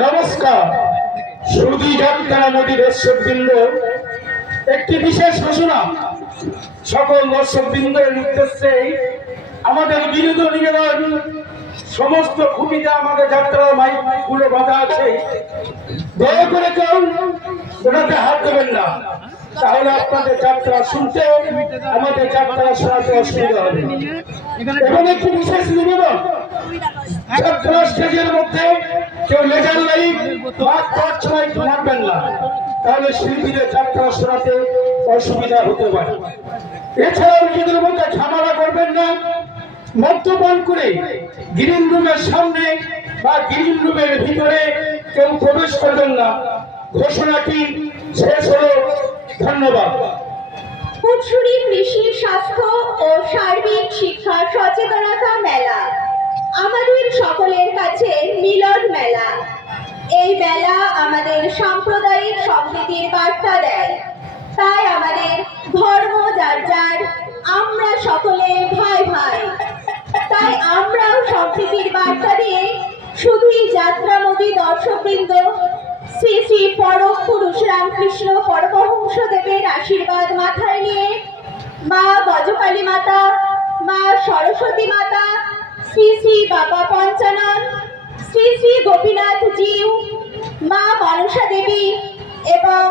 নমস্কার সুধী যাত্রা মোদী দর্শকবৃন্দ, একটি বিশেষ ঘোষণা সকল দর্শকবৃন্দের উদ্দেশ্যে। আমাদের বিনোদন নিকেতন সমস্ত খুঁটিতে আমাদের যাত্রার মাইকগুলো বাঁধা আছে, দয়া করে কেউ ওনাতে হাত দেবেন না, তাহলে আপনাদের যাত্রা শুনতে আমাদের যাত্রা শোনাতে অসুবিধা হবে। এবং একটি বিশেষ নিবেদন, যাত্রা স্টেজের মধ্যে কেউ লেজার লাইট মারবেন না, তাহলে শিল্পীদের যাত্রা শোনাতে অসুবিধা হতে পারে। এছাড়াও নিজেদের মধ্যে ঝামেলা করবেন না, মদ্যপান করে গ্রিন রুমের সামনে বা গ্রিন রুমের ভিতরে কেউ প্রবেশ করবেন না। ঘোষণাটি শেষ হলো, ধন্যবাদ। উৎসুরী কৃষি, স্বাস্থ্য ও সার্বিক শিক্ষা সচেতনতা মেলা আমাদের সকলের কাছে মিলন মেলা। এই মেলা আমাদের সাম্প্রদায়িক সম্প্রীতির বার্তা দেয়, তাই আমাদের ধর্ম যার যার, আমরা সকলে ভাই ভাই। তাই আমরাও সম্প্রীতির বার্তা দিয়ে শুধুই যাত্রামোদী দর্শকবৃন্দ শ্রী শ্রী পরম পুরুষ রামকৃষ্ণ পরমহংস দেবের আশীর্বাদ মাথায় নিয়ে মা গজকালী মাতা, মা সরস্বতী মাতা, শ্রী শ্রী বাবা পঞ্চানন, শ্রী শ্রী গোপীনাথ জিউ, মা মনসা দেবী এবং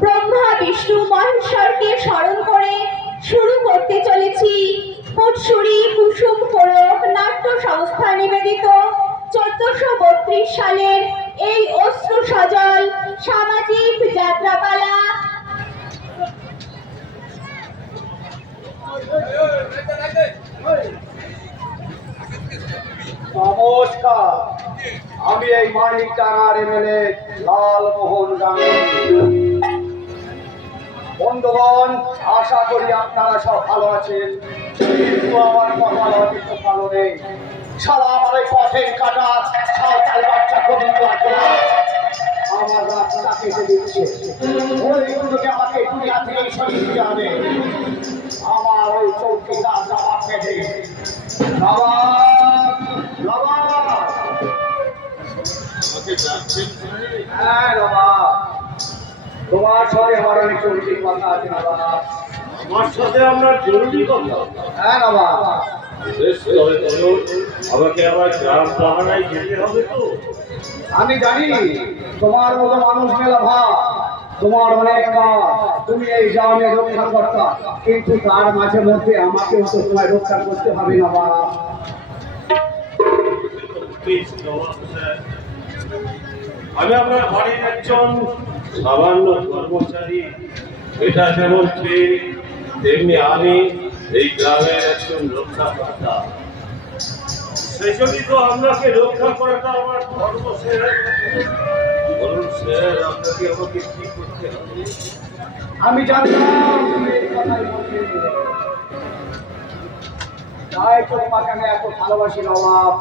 ব্রহ্মা বিষ্ণু মহেশ্বরকে স্মরণ করে শুরু করতে চলেছি ফুটসুরি কুসুম কোরক নাট্য সংস্থা নিবেদিত 1432 সালের এই অশ্রু সজল সামাজিক যাত্রাপালা। নমস্কার, আমি এই মানিকডাঙ্গার এমএলএ লালমোহন গাঙ্গুলি। বন্ধুগণ, আশা করি আপনারা সব ভালো আছেন, কিন্তু আমার কপাল হয়তো ভালো নেই। সারা আমার এই পথের কাটা সাঁওতাল বাচ্চা গোবিন্দ আমার রাস্তা কেটে দিচ্ছে। ওইগুলোকে আমাকে দুনিয়া থেকে সরিয়ে দিতে হবে। আমার ওই চৌকিদার জবাব পেটে হ্যাঁ বাবা, তোমার সাথে আমার অনেক জরুরি কথা আছে বাবা। আমার সাথে আমরা জরুরি কথা। হ্যাঁ বাবা, বেশ, তবে চলো, আমাকে আবার গ্রাম পাহারায় যেতে হবে তো। আমি জানি তোমার মতো মানুষ মেলা ভাব, তোমার অনেক কাজ, তুমি এই গ্রামে রক্ষা কর্তা, কিন্তু তার মাঝে মধ্যে আমাকেও তো তোমায় রক্ষা করতে হবে না বাবা। আমি আপনার বাড়ির একজন সামান্য কর্মচারী, এটা যেমন ঠিক তেমনি আমি এই গ্রামের একজন রক্ষাকর্তা। সেই জন্যই তো আপনাকে রক্ষা করাটা আমার ধর্ম। স্যার বলুন স্যার, আপনাকে আমাকে কি করতে হবে? আমি জানতাম তুমি এই কথাই বলবে, তাই তো তোমাকে আমি এত ভালোবাসি নবাব।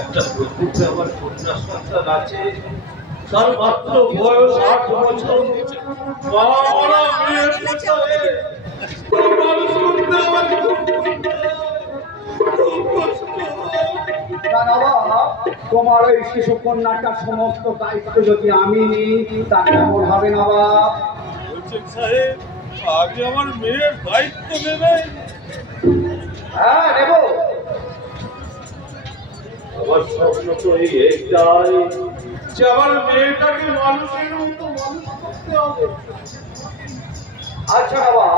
একটা প্রকৃতি আমার কন্যা সন্তান আছে, তার মাত্র বয়স 8 বছর। বাবা মেয়ের পেছনে মানুষ করতে আমার খুব কষ্ট। তোমার ওই শিশু কন্যাটার সমস্ত দায়িত্ব যদি আমি নিই তা কেমন হবে নবাব? বলছেন সাহেব, আগে আমার মেয়ের দায়িত্ব নেবেন? হ্যাঁ নেব। আমার স্বপ্ন তো এই একটাই যে আমার মেয়েটাকে মানুষের মতো মানুষ করতে হবে। আচ্ছা বাবা,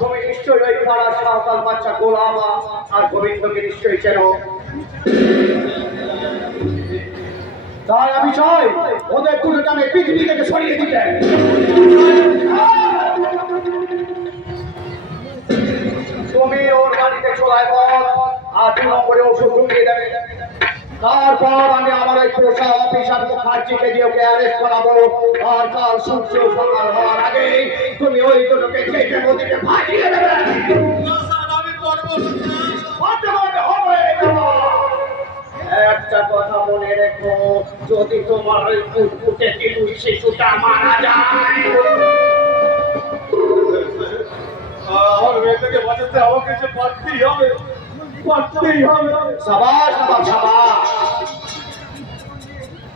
তুমি নিশ্চয়ই ওই পাড়ার সাঁওতাল বাচ্চা গোলামা আর গোবিন্দকে নিশ্চয়ই চেনো। তাই আমি চাই ওদের দুটোকে আমি পৃথিবী থেকে সরিয়ে দিতে। তুমি ওর বাড়িতে চলায় পথ আর 2 নম্বরে ওষুধ ঢুকিয়ে দেবে। তারপর আমি আমার ওই প্রশা অফিসার মুখার্জিকে দিয়ে ওকে অ্যারেস্ট করাবো। আর কাল সূর্য সকাল হওয়ার আগে তুমি ওই দুটোকে কেটে নদীতে ভাসিয়ে দেবে। একটা কথা মনে রেখো, যদি তোমার ওই ফুটফুটে তিলুই শিশুটা মারা যায়, আমার মেয়েটাকে বাঁচাতে আমাকে যে পারতেই হবে, পারতেই হবে। সাবাস সাবাস সাবাস।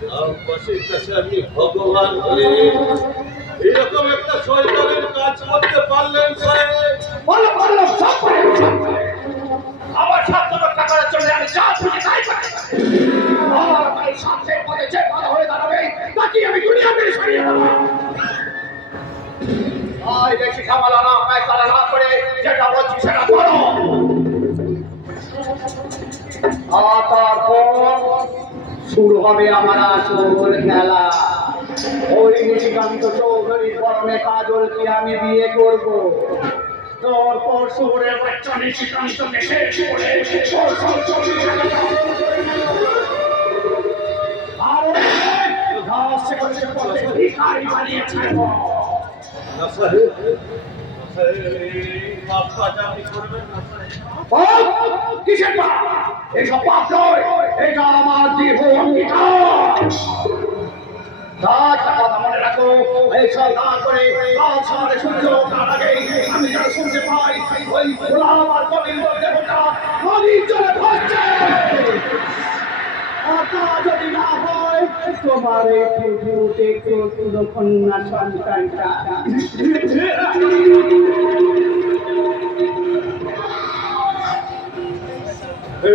গ্রামবাসীর কাছে আমি ভগবান হয়ে এরকম একটা শয়তানের কাজ করতে পারলেন স্যার? বলো বলো, সব পারে, সব পারে। আমার স্বার্থ রক্ষা করার জন্য আমি যা খুশি তাই পারি। আর তাই সবচেয়ে পদে যে ভালো হয়ে দাঁড়াবে তাকে আমি দুনিয়া থেকে সরিয়ে দেবো। আর বেশি ঝামেলা না, ফায়সালা না করে যেটা বলছি সেটা করো। আর তারপর শুরু হবে আমার আসল খেলা। ওই নিশিকান্ত চৌধুরীর পরমে কাজলকে আমি বিয়ে করব। তারপর শহরের বাচ্চা নিশিকান্তকে শেষ করে ভিখারি বানিয়ে ছাড়বো। না স্যার, এই পাপ কাজ আপনি করবেন না স্যার। কিসের পাপ? এসব পাপ নয়, এটা আমার দৃঢ় অঙ্গীকার। কথা মনে রাখো, এই সন্ধান করে কাল শহরে সূর্য ওঠার আগেই আমি যেন শুনতে পাই ওই গোলাম আর গোবিন্দ দেবতা নদীর জলে ভাসছে। আর তা যদি না হয়, তোমার এই ফুটফুটে কন্যা সন্তানটা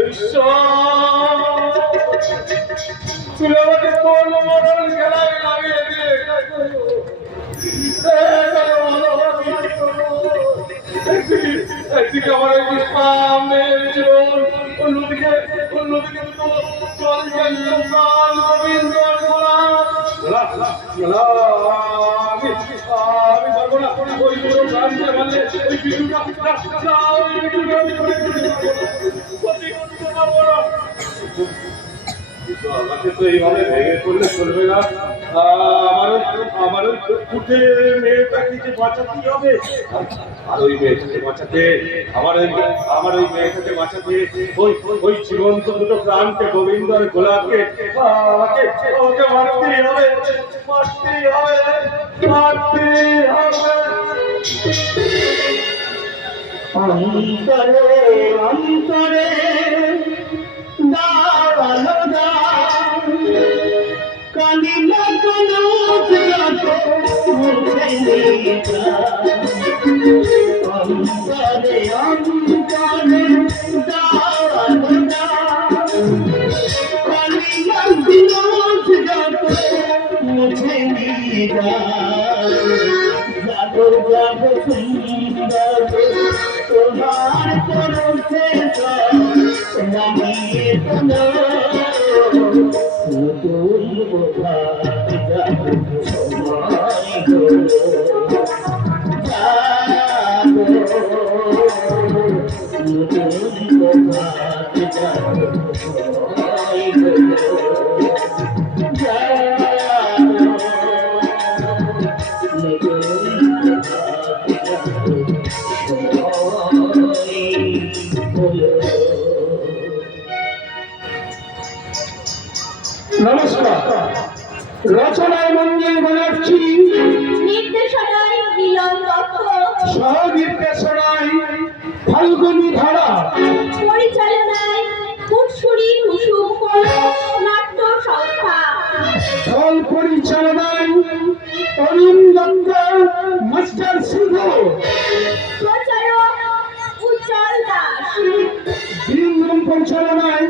ঈশ্বর তুমি আমাকে কোন মরণ খেলায় লাগিয়ে দিয়ে একদিকে আমার এই ইসলামের জীবন, অন্যদিকে তো চল প্রাণ গোবিন্দ আমি পারবো না ওই পুরো প্রাণকে মারলে ওই বিদ্যুৎ আমাকে তো এইভাবে ভেঙে পড়লে চলবে না। আমার ওই উঠে মেয়েটাকে যে বাঁচাতে হবে, আর ওই মেয়েটাকে বাঁচাতে আমার ওই মেয়েটাকে বাঁচাতে ওই জীবন্ত দুটো প্রাণকে গোবিন্দ আর গোলাপকে আমাকে মারতেই হবে, মারতেই হবে, মারতেই হবে। অন্তরে অন্তরে দাঁড়ালো দাঁড় কালিল কলুক যত মুখে নিয়ে অন্তরে অন্তরে দাঁড়ালো দাঁড় কালিল কলুক যত মুখে নিয়ে যাবো যাবো সুন্দর তোমার পরশে নামিয়ে নতুন বোঝাতে যাবো সময় নতুন বোঝাতে যাবো নমস্কার। রচনায় মঞ্জুর ব্যানার্জি, নির্দেশনায় মিলন দত্ত, সহ নির্দেশনায় ফাল্গুনী ধারা, পরিচালনায় ফুটসুরি কুসুম নাট্য সংস্থা, দল পরিচালনায় অরুণ দত্ত, মাস্টার সিধু, প্রচারক উজ্জ্বল দাস, বৃন্দম পরিচালনায়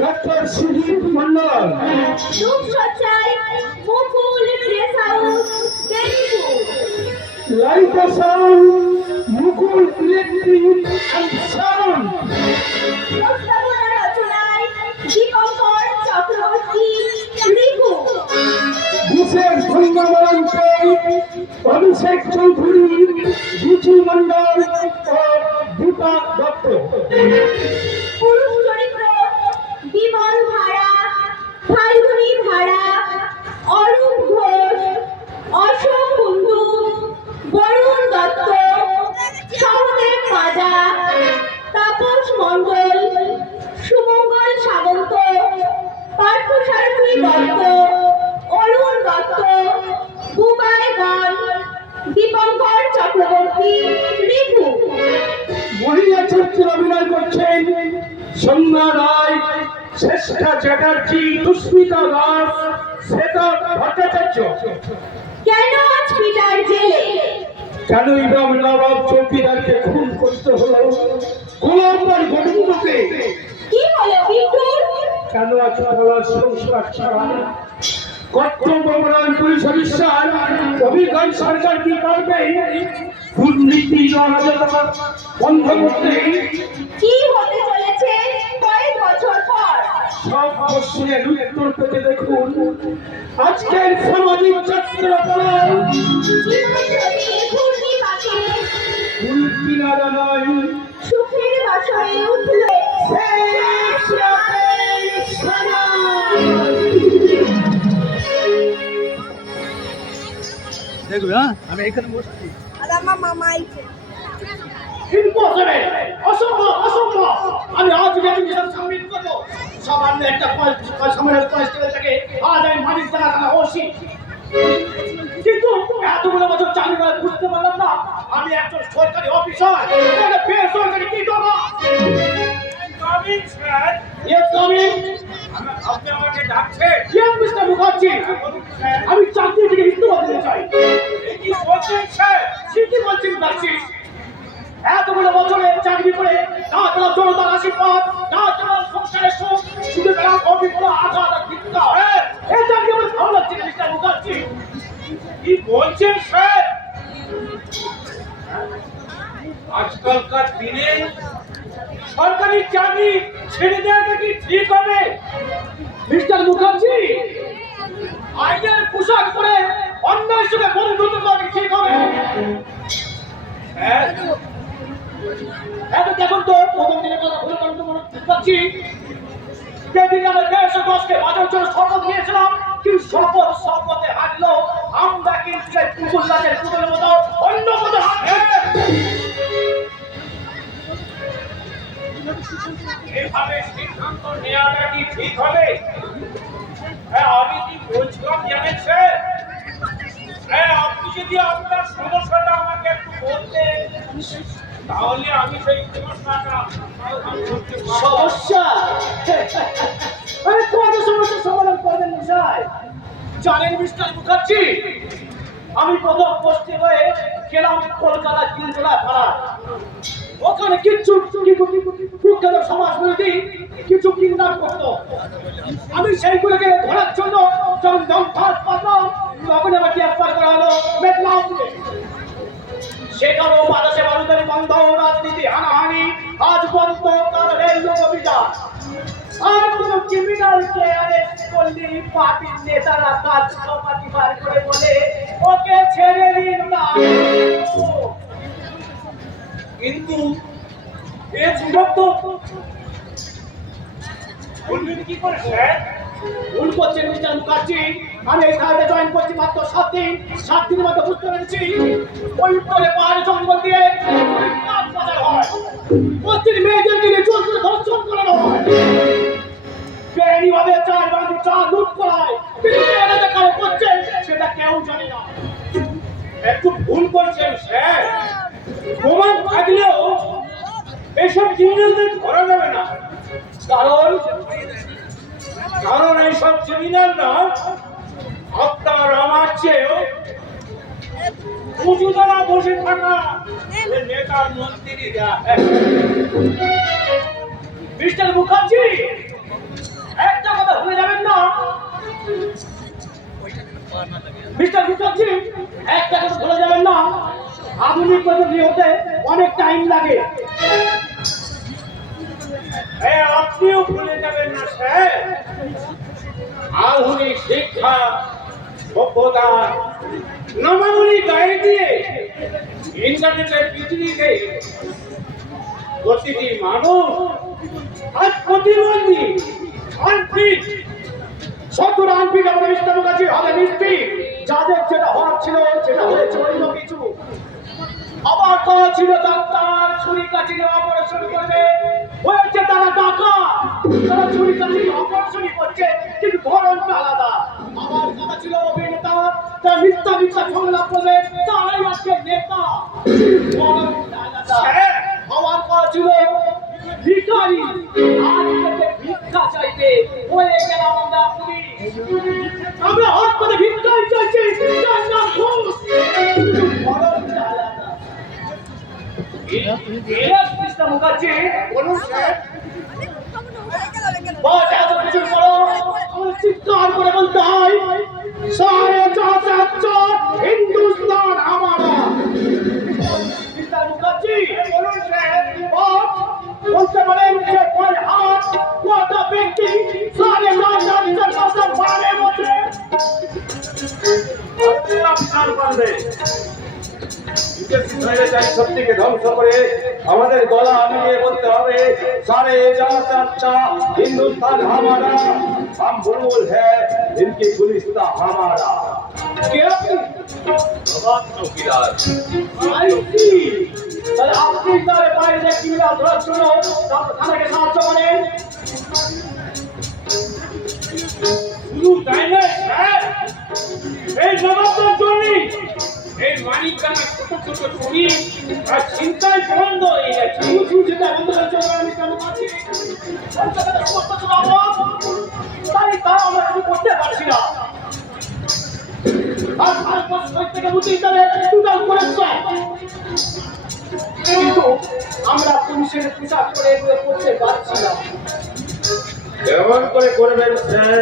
ডক্টর সুদীপ মন্ডল, রূপসজ্জায় মুকুল প্রেস হাউস বেঙ্গু, light sound Mukul electric and sound, প্রস্তাবনা রচনায় দীপঙ্কর চক্রবর্তী রিভু, বিশেষ ধন্যবাদ অভিষেক চৌধুরী, বিজু মন্ডল ও দীপক দত্ত। পুরুষ চরিত্র বিমল ধারা, ফাল্গুনী ধারা, অরূপ ঘোষ, অশোক কুণ্ডু, বরুণ দত্ত, সহদেব মাজা, তাপস মণ্ডল, সুমঙ্গল সামন্ত, পার্থসারথী দত্ত, অরুণ দত্ত, বুবাইগণ, দীপঙ্কর চক্রবর্তী রিভু। মহিলা চরিত্রে অভিনয় করছেন সন্ধ্যা রায়, শ্রেষ্ঠা চ্যাটার্জি, দুস্মিতা দাস, শ্বেতা ভট্টাচার্য। কেন আজ পিটার জেলে? কেন ইমাম নবাব চৌকিদারকে খুন করতে হলো গোলাম আর গোবিন্দকে? কি হলো বিট্টুর? কেন আজ বলার সংসার ছাড়া কর্তব্যপরায়ণ পুলিশ অফিসার অভিজ্ঞান সরকার কি করবে দুর্নীতি অরাজকতা বন্ধ করতে? কি হতে চলেছে কয়েক বছর পর? সব প্রশ্নের উত্তর পেতে দেখুন আজকের সামাজিক যাত্রাপালায় জীবন প্রতি ঘূর্ণি পাকে ফুল কিনারা নয় সুখের বাসরে উঠল শেষ রাতের সময়। দেখবে হ্যাঁ আমি এখানে বসছি। আর আমার মামা আইছে। ইম্পসিবল, অসম্ভব, অসম্ভব। আমি আজ রেজিগনেশন সাবমিট করব। সামান্য একটা সামান্য কনস্টেবলটাকে আজ আমি মালিক জানা ওসি, কিন্তু এতগুলো বছর চাকরি করে বুঝতে পারলাম না আমি একজন সরকারি অফিসার, একটা বেসরকারি কি করবো? Coming sir. Yes coming. আপনি আমাকে ডাকছেন? ইয়েস মিস্টার মুখার্জি, আমি চাকরি থেকে ইস্তফা দিতে চাই। এই কি বলছেন স্যার? ঠিকই বলছেন মুখার্জি। এতগুলো বছরে চাকরি করে না পেলাম জনতার আশীর্বাদ, না পেলাম সংসারের সুখ, শুধু পেলাম অবিফল আঘাত আর ভিক্ষা। বলছেন স্যার? আজকালকার দিনে সরকারি চাকরি ছেড়ে দেওয়াটা কি ঠিক হবে? মিস্টার মুখার্জি, আইনের পোশাক পরে অন্যায়ের সঙ্গে বন্ধুত্ব করা ঠিক হবে? স্যার, এখন দেখুন তো, প্রথম দিনের কথা ভুলে গেলাম তো মনে পাচ্ছি। যেদিন আমরা 150 গজকে বাজার জন্য শপথ নিয়েছিলাম, কিন্তু শপথে হাঁটলো আমরা কিন্তু সেই পুতুল গাছের পুতুলের মতো অন্য মতো এভাবে সিদ্ধান্ত নেওয়াটা কি ঠিক হবে? হ্যাঁ, আমি কি বলছিলাম জানেন স্যার? হ্যাঁ, আপনি যদি আপনার সমস্যাটা আমাকে একটু বলতেন, তাহলে আমি সেই সমস্যাটা সমাধান করতে পারতাম। সমস্যা? আরে কত সমস্যার সমাধান করবেন মশাই? জানেন মিস্টার মুখার্জি, আমি প্রথম পোস্টে হয়ে গেলাম কলকাতা কিলতলা পাড়া। ওখানে কিছু কুখ্যাত সমাজ বিরোধী কিছু কিডন্যাপ করতো। আমি সেইগুলোকে ধরার জন্য যখন দমফাট পাতাম, তখন আমাকে গ্রেফতার করা হলো মেদিনীপুরে। সেখানেও বাতাসে বালুদারি বন্ধ, রাজনীতি হানাহানি, আজ বন্ধ তার রেল অভিযান। আর কোন ক্রিমিনালকে অ্যারেস্ট করলে পার্টির নেতারা কাজ কমাটি বার করে বলে ওকে ছেড়ে দিন না। কিন্তু এ যুবক তো বলবেন কি করে স্যার? ভুল করছেন মিস্টার মুখার্জি। আমি এই কাজে জয়েন করছি মাত্র 7 দিন। 7 দিনের মধ্যে বুঝতে পেরেছি ওই উপরে পাহাড় জঙ্গল দিয়ে কাজ বাজার হয়, প্রতিদিন মেয়েদেরকে নিয়ে জোর করে ধর্ষণ করানো হয়, বেআইনিভাবে চার বাড়ি চা লুট করা হয়। কিন্তু মেয়েরা কারো করছেন সেটা কেউ জানে না। একটু ভুল করছেন স্যার। প্রমাণ থাকলেও এসব ক্রিমিনালদের ধরা যাবে না। কারণ এইসব ক্রিমিনালরা আপনার আমার চেয়েও উঁচু দ্বারা বসে থাকা নেতা মন্ত্রীরা। মিস্টার মুখার্জি, একটা কথা ভুলে যাবেন না। মিস্টার মুখার্জি, একটা কথা ভুলে যাবেন না, আধুনিক পদ্ধতি হতে অনেক টাইম লাগে। হ্যাঁ, আপনিও ভুলে যাবেন না স্যার। আধুনিক শিক্ষা সভ্যতা নামাবলী গায়ে দিয়ে ইন্টারনেটের পৃথিবীতে প্রতিটি মানুষ আজ প্রতিবন্ধী, আনফিট। শত্রুরা আনফিট এবং মিস্টার মুখার্জি হবে নিশ্চিত। যাদের যেটা হওয়ার ছিল সেটা হয়েছে অন্য কিছু। আবার কথা ছিল ডাক্তার ছুরি কাচি নিয়ে অপারেশন করবে, হয়েছে তারা ডাকা। তারা ছুরি কাচি নিয়ে অপারেশনই করছে, কিন্তু ধরনটা আলাদা। আমার কথা ছিল অভিনেতা, তারা মিথ্যা মিথ্যা সংলাপ করবে, তারাই আজকে নেতা। ধরনটা আলাদা। আমার কথা ছিল ভিখারি, আজ থেকে ভিক্ষা চাইবে, হয়ে গেলাম আমরা পুলিশ। আমরা হাত করে ভিক্ষাই চাইছি, যার নাম ঘুষ। ধরনটা আলাদা। মিস্টার মুখার্জি, বলুন স্যার। বাট এত কিছুর পরও আমাদের চিৎকার করে বলতে হয়, সারে চাচা হিন্দুস্তান আমারা। মিস্টার মুখার্জি, বলুন স্যার। বাট বলতে পারেন যে কয় হাত কটা ব্যক্তি সারে চাচা মানে বসে আপনার বান্ধে শক্তিকে ধ্বংস করে আমাদের গলা আনিয়ে বলতে হবে, সারে চাচা হিন্দুস্তান হামারা, हम बुलबुल है इनकी गुलिस्ता हमारा। কে আপনি? নবাব চৌকিদার। আইসি, তাহলে আপনি তার বাইরে ক্রিমিনাল ধরার জন্য থানাকে সাহায্য করেন। শুধু তাই নয় স্যার, এই নবাবদের জন্যই এই মানিকখানা ছোট ছোট চুরি আর চিন্তায় বন্ধ হয়ে গেছে। যেটা বন্ধ হয়েছে আমি কেন পাচ্ছি? কলকাতার সমস্ত কিছু অভাব, তাই তারা আমরা কিছু করতে পারছি না। আর 5 বছর থেকে বুঝতেই তারা টোটাল করেছে, কিন্তু আমরা পুলিশের পোশাক পরে এগুলো করতে পারছি না। কেমন করে করবেন স্যার?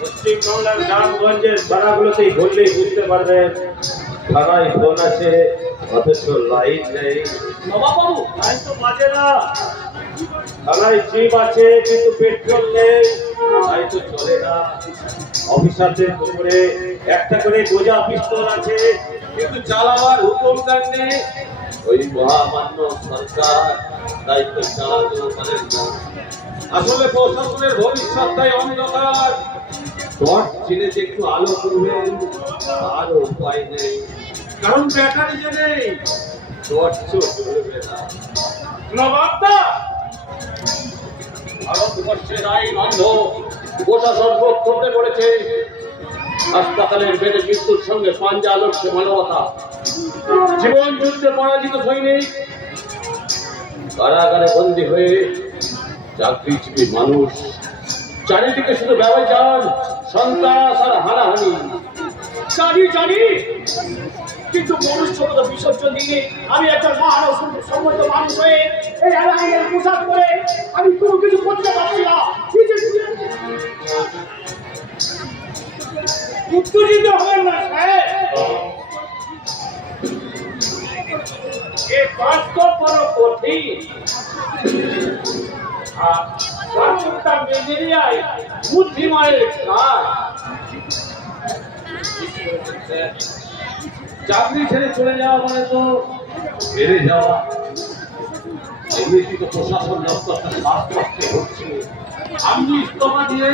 হচ্ছে পশ্চিম বাংলার গ্রামগঞ্জের পাড়াগুলোতেই ঘুরলেই বুঝতে পারবেন থানায় ফোন আছে অথচ লাইট নেই। নবাববাবু, লাইট তো বাজে না, থানায় জিপ আছে কিন্তু পেট্রোল নেই, তাই তো চলে না। অফিসারদের উপরে একটা করে গোজা পিস্তল আছে কিন্তু চালাবার হুকুমদার নেই। ওই মহামান্য সরকার দায়িত্ব চালাতেও পারেন না। আসলে প্রশাসনের ভবিষ্যৎটাই অন্ধকার। টর্চ চিনেতে একটু আলো করবেন, আর উপায় নেই, কারণ ব্যাটারি যে নেই, টর্চও জ্বলবে না। নবাবদা, ভারতবর্ষের আইন অন্ধ, প্রশাসন বক্তব্যে পড়েছে। হাসপাতালের বেডে মৃত্যুর সঙ্গে পাঞ্জা লড়ছে মানবতা। জীবন যুদ্ধে পরাজিত সৈনিক কারাগারে বন্দী হয়ে চাকরিজীবী মানুষ, চারিদিকে শুধু ব্যবচার, সন্ত্রাস আর হানাহানি। জানি জানি, কিন্তু মনুষ্যত্ব বিসর্জন দিয়ে আমি একটা মানব সম্মত মানুষ হয়ে এই আইনের পোশাক পরে আমি কোনো কিছু করতে পারছি না। উত্তেজিত হবেন না সাহেব, এ কাজ তো বড় কঠিন। আর কাজটা মেলেরিয়ায় বুদ্ধিমানের কাজ। চাকরি ছেড়ে চলে যাওয়া মানে তো বেড়ে যাওয়া। এমনিতে তো প্রশাসন দপ্তরটা সাফ করতে হচ্ছে। আপনি ইস্তফা দিয়ে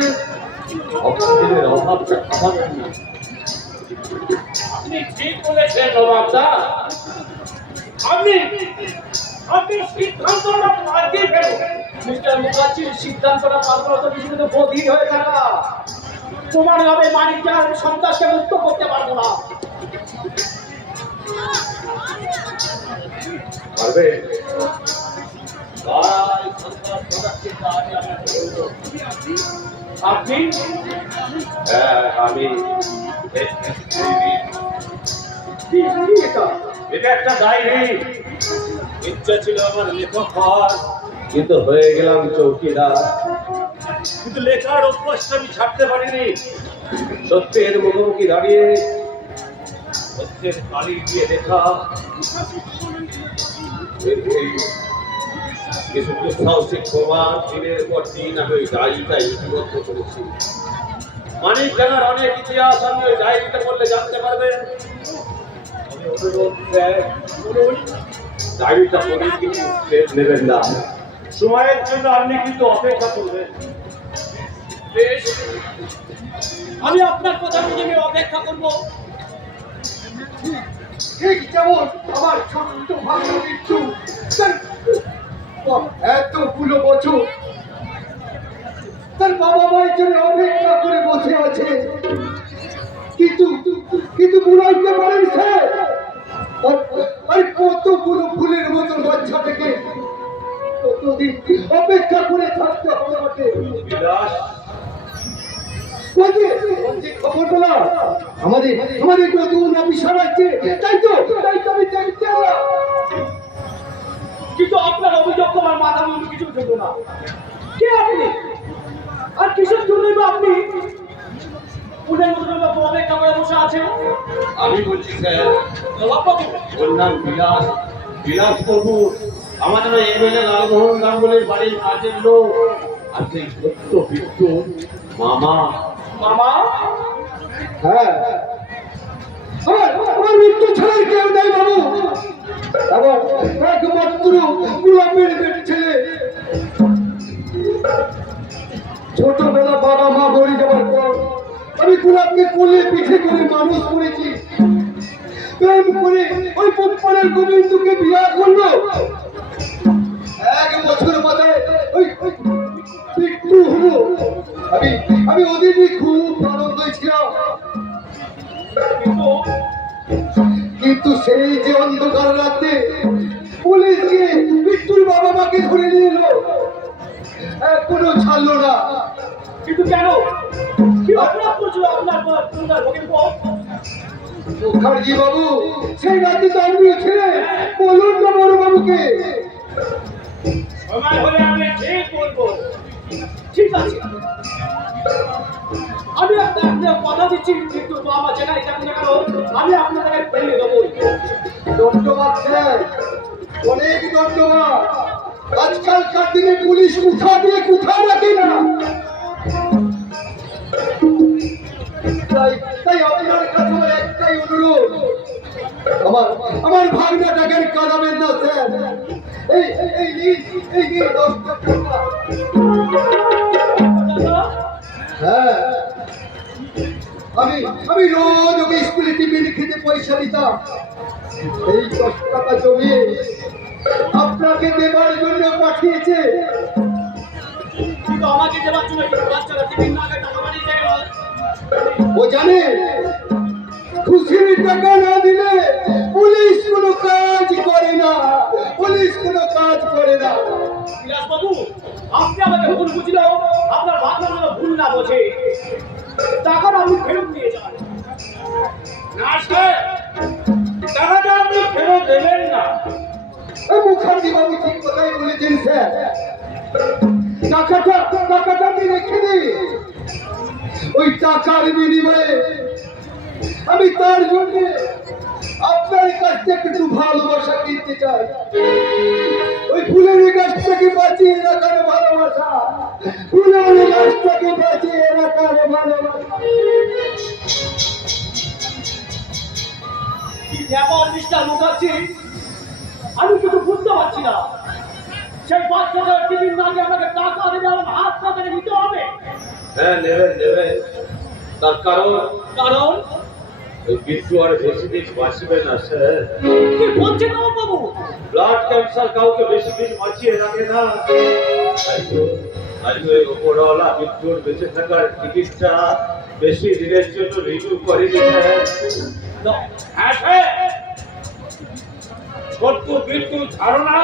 অক্সিজেনের অভাবটা খাওয়াবেন না। আপনি ঠিক বলেছেন নবাবদা, আপনি আপনি সিদ্ধান্তটা পাল্টে ফেলুন। মিস্টার মুখার্জির সিদ্ধান্তটা পাল্টা তো কিছু কিন্তু বধির হয়ে থাকা প্রমাণ হবে। মানিকটা সন্ত্রাসকে মুক্ত করতে পারবো না। পারবে? তাই সরকার প্রোডাক্টের কাজ আমরা করব। আপনি হ্যাঁ, আমি কি এটা? এটা একটা ডায়েরি। ইচ্ছা ছিল আমার লেখক হওয়ার, কিন্তু হয়ে গেলাম চৌকিদার। কিন্তু লেখার অভ্যাসটা আমি ছাড়তে পারিনি। সত্যের মুখোমুখি দাঁড়িয়ে সত্যের কালি দিয়ে লেখা, কিছু দুঃসাহসিক প্রমাণ দিনের পর দিন আমি ওই ডায়েরিটা লিপিবদ্ধ করেছি। মানিক জানার অনেক ইতিহাস আমি ওই ডায়েরিতে পড়লে জানতে পারবেন। আমি অনুরোধ করুন, ডায়েরিটা পড়ে কিন্তু স্টেপ নেবেন না। সময়ের জন্য আপনি কিন্তু অপেক্ষা করবেন। বেশ, আমি আপনার কথা বুঝে আমি অপেক্ষা করবো। ঠিক যেমন আমার ছোট্ট ভাগ্য মৃত্যু এতগুলো বছর তার বাবা মায়ের জন্য অপেক্ষা করে বসে আছে, কিন্তু কিন্তু বুড়াইতে পারেন সে। আর কতগুলো ফুলের মতো বাচ্চা থেকে কতদিন অপেক্ষা করে থাকতে হবে আমাকে। বিলাস, খবর পেলাম আমাদের আমাদের নতুন অফিসার আছে, তাই তো আমি দেখতে এলাম। কিন্তু আপনার অভিযোগ তো আমার মাথা মনে কিছু ছিল না। কে আপনি? আর কিসের জন্যই বা আপনি ফুলের মতো অপেক্ষা করে বসে আছেন? আমি বলছি স্যার, নবাববাবু, ওর নাম বিলাস, বিলাস প্রভু। আমাদের ওই এমএলএ লালমোহন গাঙ্গুলির বাড়ির কাজের লোক। আর সেই ছোট্ট বিট্টু মামা। মামা, হ্যাঁ, আমার মৃত্যু ছাড়াই কেউ নেই বাবু। আবার একমাত্র গোলাপের পেট ছেলে। ছোটবেলা বাবা মা মরে যাওয়ার পর আমি গোলাপকে কোলে পিঠে করে মানুষ করেছি। প্রেম করে ওই পোপালের গোবিন্দকে বিয়ে করলো। 1 বছর মাথায় ওই মৃত্যু হলো। আমি ওদিনই খুব আনন্দ ছিলাম, কিন্তু সেই যে অন্ধকার রাতে পুলিশ গিয়ে মৃত্যুর বাবা মাকে ধরে নিয়ে এলো, এখনো ছাড়লো না। কিন্তু কেন? কি অপরাধ করছিল আপনার ভগিনী? মুখার্জি বাবু সেই রাতে তো আমিও ছিলেন, বলুন না বড় বাবুকে। সময় হলে আমি ঠিক বলবো। ঠিক আছে। আমি আপনাকে কথা দিচ্ছি, কিন্তু আমার যেখানে যেখানে গেল আমি আপনাদের ফেরিয়ে দেবো। ধন্যবাদ স্যার, অনেক ধন্যবাদ। আজকালকার দিনে পুলিশ কোথা দিয়ে কোথাও রাখে না। তাই তাই আপনার কাছে আমার একটাই অনুরোধ, আমার ভাগনাটাকে কাঁদাবেন না স্যার। এই এই নিন, এই নিন 10 টাকা। হ্যাঁ, আমি রোজ ওকে স্কুলে টিফিন খেতে পয়সা দিতাম। এই 10 টাকা জমিয়ে আপনাকে দেবার জন্য পাঠিয়েছে। কিন্তু আমাকে দেওয়ার জন্য বাচ্চারা টিফিন না খেয়ে টাকা বাড়িয়ে গেল। ও জানে খুশির টাকা না দিলে পুলিশ কোনো কাজ করে না, পুলিশ কোনো কাজ করে না। বিলাস বাবু, আপনি আমাকে ভুল বুঝলেও আপনার ভাবনা যেন ভুল না বোঝে। টাকাটা আপনি ফেরত দিয়ে যান। না স্যার, টাকাটা আপনি ফেরত দেবেন না। মুখার্জি বাবু ঠিক কথাই বলেছেন স্যার। টাকাটা আমি রেখে দিই। ওই টাকার বিনিময়ে আমি তার জন্য আপনার কাছ থেকে একটু ভালোবাসা কিনতে চাই। ওই ফুলের গাছটাকে বাঁচিয়ে রাখার ভালোবাসা, ফুলের গাছটাকে বাঁচিয়ে রাখার ভালোবাসা। কি ব্যাপার মিস্টার মুখার্জি, আমি কিছু বুঝতে পারছি না। সেই বাচ্চাদের টিফিন না দিয়ে আমাকে টাকা দেবে, আমার হাত টাকা দিতে হবে। হ্যাঁ, নেবেন। তার কারণ কারণ ওই বিট্টু আর বেশি দিন বাঁচবে না স্যার। কি বলছেন বাবু? ব্লাড ক্যান্সার কাউকে বেশি দিন বাঁচিয়ে রাখে না। তাই তো এই ওপরওয়ালা বিট্টুর বেঁচে থাকার টিকিটটা বেশি দিনের জন্য রিনিউ করেনি স্যার। হ্যাঁ স্যার, ছোট্ট বিট্টুর ধারণা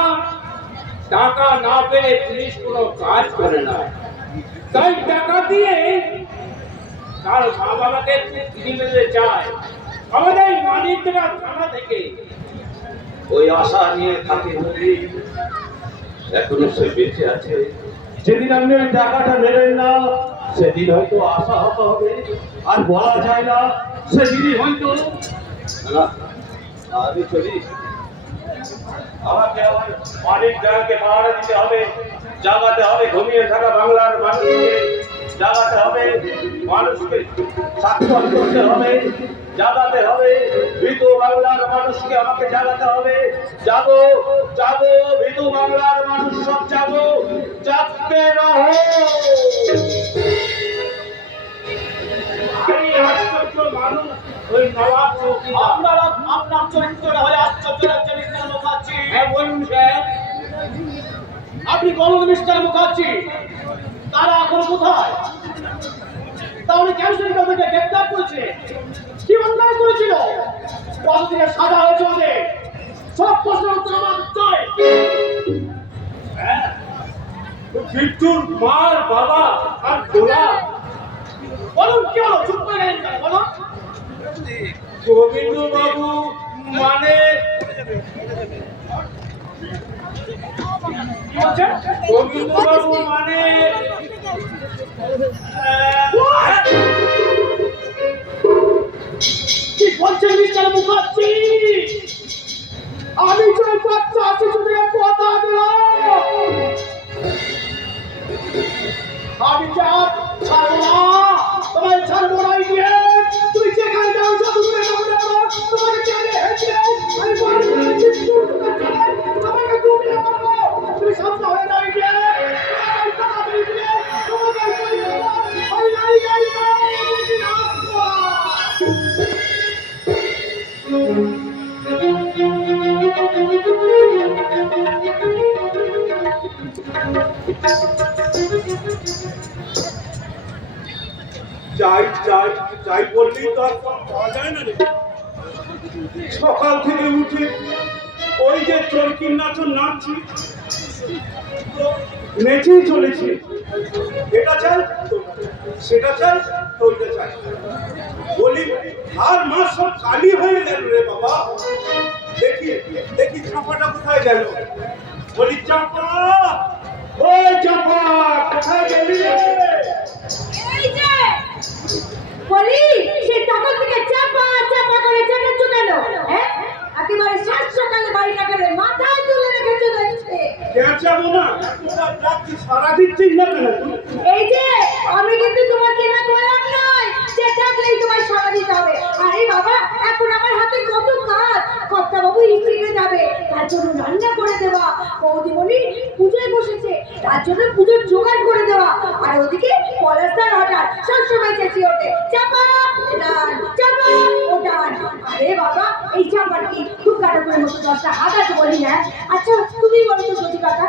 টাকা না পেলে পুলিশ কোনো কাজ করে না, তাই টাকা দিয়ে তার মা বাবাকে ফিরিয়ে নিতে চায় আমাদের মানিকরা থানা থেকে। ওই আশা নিয়ে থাকে বলে এখনো সে বেঁচে আছে। যেদিন আপনি ওই টাকাটা নেবেন না সেদিন হয়তো আশা হত হবে, আর বলা যায় না সেদিনই হয়তো। না, আমি চলি। আমাকে আমার অনেক জায়গাকে পাহারা দিতে হবে, জাগাতে হবে ঘুমিয়ে থাকা বাংলার মানুষকে, জাগাতে হবে মানুষকে, সাক্ষর করতে হবে, জাগাতে হবে মৃত বাংলার মানুষকে, আমাকে জাগাতে হবে। জাগো জাগো মৃত বাংলার মানুষ, সব জাগো, জাগতে রহো। এই আশ্চর্য মানুষ ওই নবাব চৌকিদার। আপনার চরিত্রটা হলে আশ্চর্য লাগছে মিস্টার মুখার্জি। হ্যাঁ বলুন স্যার। আপনি বলুন মিস্টার মুখার্জি, তারা এখন কোথায়? তাহলে কেন সেই তাদেরকে গ্রেপ্তার করেছে? কি অন্যায় করেছিল? কতদিনের সাজা হয়েছে ওদের? সব প্রশ্নের উত্তর আমার চাই। হ্যাঁ, বিট্টুর মার বাবা আর গোলা। বলুন কি হলো? চুপ করে গেলেন কেন? বলুন। গোবিন্দ বাবু মানে কি বলছেন? গোবিন্দ বাবু মানে কি বলছেন মিস্টার মুখার্জি? আমি যে বাচ্চা শিশুদের কথা দিলাম, আমি যে আর ছাড়বো না, তোমায় ছাড়বো না। গিয়ে তুই যেখানে যাও যতদূরে যাবো না তোমাকে টেনে হেঁচে আমি বাড়ি করে চিৎকার করতে চাই, তোমাকে ডুবিয়ে মারবো। তুমি সামনে হয়ে যাও গিয়ে, তোমাকে তাড়াতাড়ি দিয়ে তোমাকে বলি দেবো, ওই নাই নাই চাই বললেই তো আর পাওয়া যায় না রে। সকাল থেকে উঠে ওই যে চরকির নাচন নাচছি, নেচেই চলেছে। এটা চাই সেটা চাই ওইটা চাই, বলি আর মাস সব খালি হয়ে গেল রে বাবা। দেখি চাপাটা কোথায় গেল? বলি চাপা, ওই চাপা কোথায় গেলি রে? এই যে নাচাবো না? এতবার ডাকছি, সারা দিচ্ছিস না কেন তুই? এই যে আমি কিন্তু তোমার কেনা গোলাম নয় যে ডাকলেই তোমার সাড়া দিতে হবে। আরে বাবা, এখন আমার হাতে কত কাজ। কর্তা বাবু স্ত্রীকে যাবে, তার জন্য রান্না করে দেওয়া। বৌদিমণি পুজোয় বসেছে, তার জন্য পুজোর জোগাড় করে দেওয়া। আর ওদিকে পলাশদার অর্ডার সবসময় চেঁচিয়ে ওঠে, চাপা ডান, চাপা ও ডান। আরে বাবা, এই চাপার কি খুব কাটাকুড়ের মতো 10টা হাত আছে বলি না? আচ্ছা তুমি বলো তো সত্যি কথা,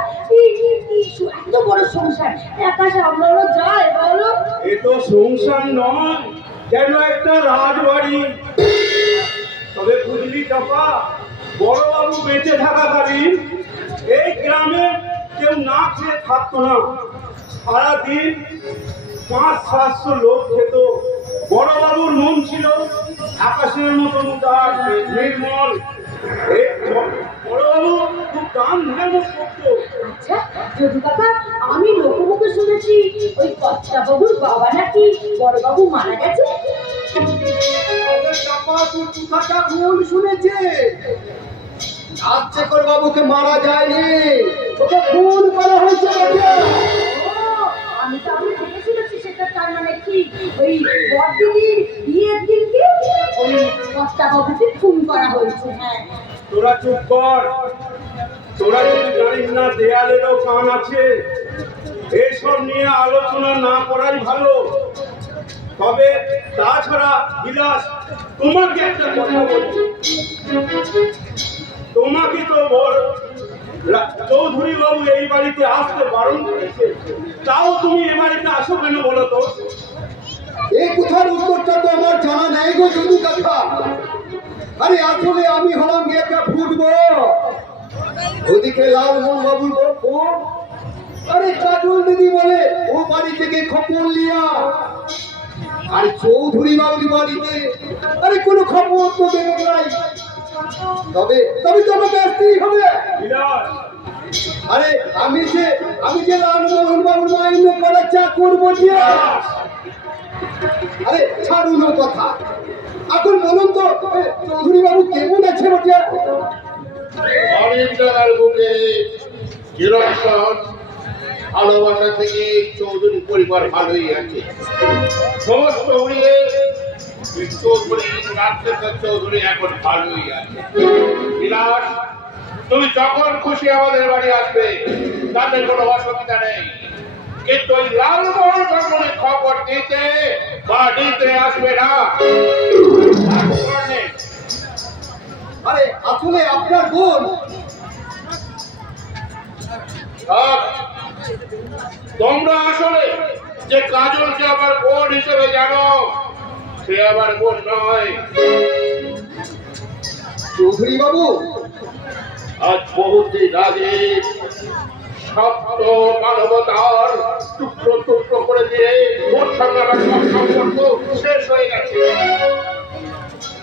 এত বড় সংসার একা সামলানো যায় বলো? এ তো সংসার নয়, যেন একটা রাজবাড়ি। তবে বুঝলি চাপা, বড়বাবু বেঁচে থাকাকালীন এই গ্রামে কেউ না খেয়ে থাকতো না। সারাদিন 500-700 লোক খেত। বড়বাবুর মন ছিল আকাশের মতন উদার নির্মল। এই বড়বাবু খুব দান ধ্যান করতো। আচ্ছা যদি কাকা, আমি লোকমুখে শুনেছি ওই কর্তা বাবুর বাবা নাকি বড় বাবু মারা গেছে। আরে চাপা, তুই কথাটা ভুল শুনেছে। রাজশেখর বাবুকে মারা যায়নি, ওকে খুন করা হয়েছে বটে। আমি তো আমি থেকে শুনেছি সেটা, তার মানে কি ওই বড়দিদির বিয়ের দিনকে ওই কর্তা বাবুকে খুন করা হয়েছে। হ্যাঁ, তোরা চুপ কর। তোরা যদি জানিস না দেয়ালেরও কান আছে, এসব নিয়ে আলোচনা না করাই ভালো। তবে তাছাড়া বিলাস, তোমাকে একটা কথা বলি। তোমাকে তো চৌধুরী বাবু এই বাড়িতে আসতে বারণ করেছে, তাও তুমি এ বাড়িতে আসো কেন বলো তো? এই কথার উত্তরটা তো আমার জানা নেই গো যদু কাকা। আরে আসলে আমি হলাম গিয়ে একটা ফুটবো। ওদিকে লালমোহন বাবুর বউ, আরে কাজল দিদি বলে ও বাড়ি থেকে খবর লিয়া। আর চৌধুরী বাবুর বাড়িতে আরে কোনো খবর তো দেবে নাই। তবে তবে তো আমাকে আসতেই হবে। বিলাস, আরে আমি যে লালমোহন বাবুর মাইনে করার চা করবো যে। আরে ছাড়ুন ও কথা, এখন বলুন তো চৌধুরী বাবু কেমন আছে বটে? অনেক জায়গার বুকে চিরন্তন ভালোবাসা থেকে চৌধুরী পরিবার ভালোই আছে। সমস্ত উড়িয়ে চৌধুরী রাজশেখর চৌধুরী এখন ভালোই আছে। বিলাস, তুমি যখন খুশি আমাদের বাড়ি আসবে, তাতে কোনো অসুবিধা নেই। কিন্তু ওই লালমোহন সম্পর্কে খবর দিতে বা দিতে আসবে না। আরে আসলে আপনার বোন। থাক। তোমরা আসলে যে কাজলকে আমার বোন হিসেবে জানো, সে আমার বোন নয়। চৌধুরী বাবু, আজ বহুদিন আগে সপ্ত মানবতার টুকরো টুকরো করে দিয়ে ওর সঙ্গে আমার সব সম্পর্ক শেষ হয়ে গেছে।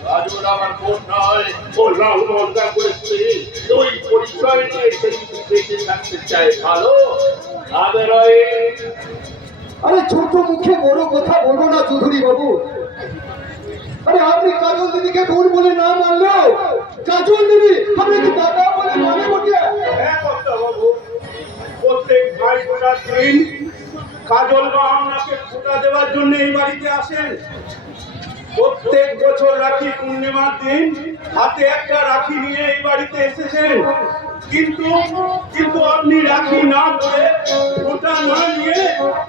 কাজল আমার বোন নয়, ও লালমোহন করেছে। ওই পরিচয় নিয়ে সে বেঁচে থাকতে চায় ভালো। আদের আরে ছোট মুখে বড় কথা বলবো না চৌধুরী বাবু। আরে আপনি কাজল দিদিকে বোন বলে না মানলেও কাজল দিদি আপনি কি দাদা বলে মানে বটে। হ্যাঁ কর্তাবাবু, প্রত্যেক ভাই ফোটার দিন কাজল বা আপনাকে ফোটা দেওয়ার জন্য এই বাড়িতে আসেন। প্রত্যেক বছর রাখি পূর্ণিমার দিন হাতে একটা রাখি নিয়ে এই বাড়িতে এসেছেন। কিন্তু কিন্তু আপনি রাখি না করে, ফোটা না নিয়ে,